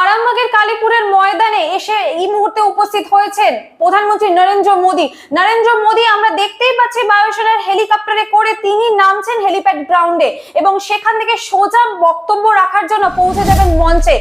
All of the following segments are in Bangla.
আরামবাগের কালীপুরের ময়দানে এসে এই মুহূর্তে উপস্থিত হয়েছেন প্রধানমন্ত্রী নরেন্দ্র মোদী। নরেন্দ্র মোদী আমরা দেখতেই পাচ্ছি বায়ুসেনার হেলিকপ্টারে করে তিনি নামছেন হেলিপ্যাড গ্রাউন্ডে এবং সেখান থেকে সোজা বক্তব্য রাখার জন্য পৌঁছে যাবেন মঞ্চে।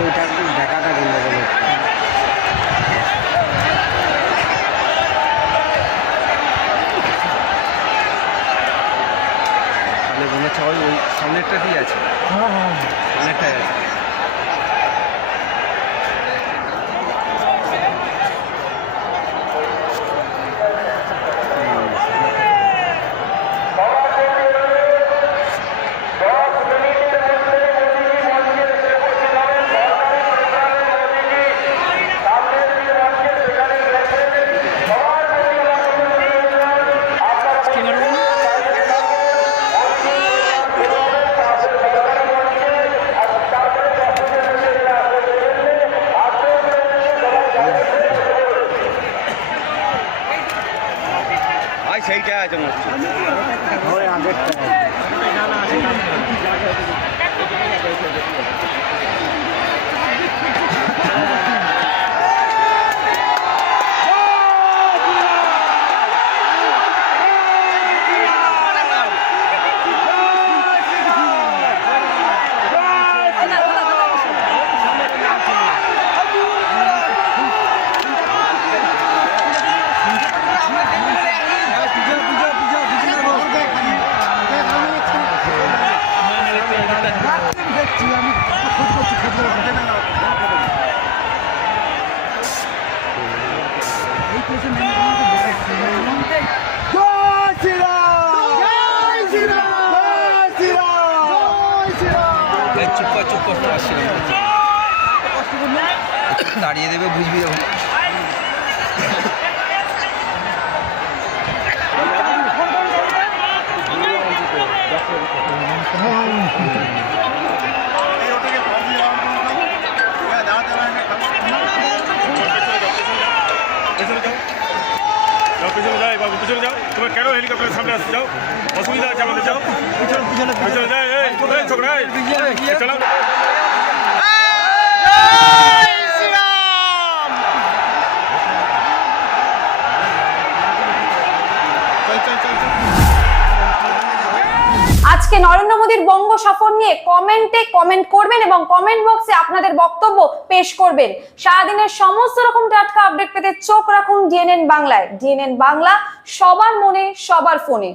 ওইটা একটু দেখাটা গন্ডগোল তাহলে মনে হচ্ছে ওই সামনেরটাতেই আছে। সামনেরটাই আছে। সেইটা আছে মনে চুপ কর চুপ কর আসছি না দাঁড়িয়ে দেবে বুঝবি যখন। পেছনে যাও। যাও যাও বাবু পেছনে যাও। তোমার কেন হেলিকপ্টারের সামনে আসতে যাও? অসুবিধা আছে আমাদের যাও। পেছনে যাও আজকে নরেন্দ্র মোদীর বঙ্গ সফর নিয়ে কমেন্টে কমেন্ট করবেন এবং কমেন্ট বক্সে আপনাদের বক্তব্য পেশ করবেন। সারাদিনের সমস্ত রকম টাটকা আপডেট পেতে চোখ রাখুন ডিএনএন বাংলায়। ডিএনএন বাংলা, সবার মনে, সবার ফোনে।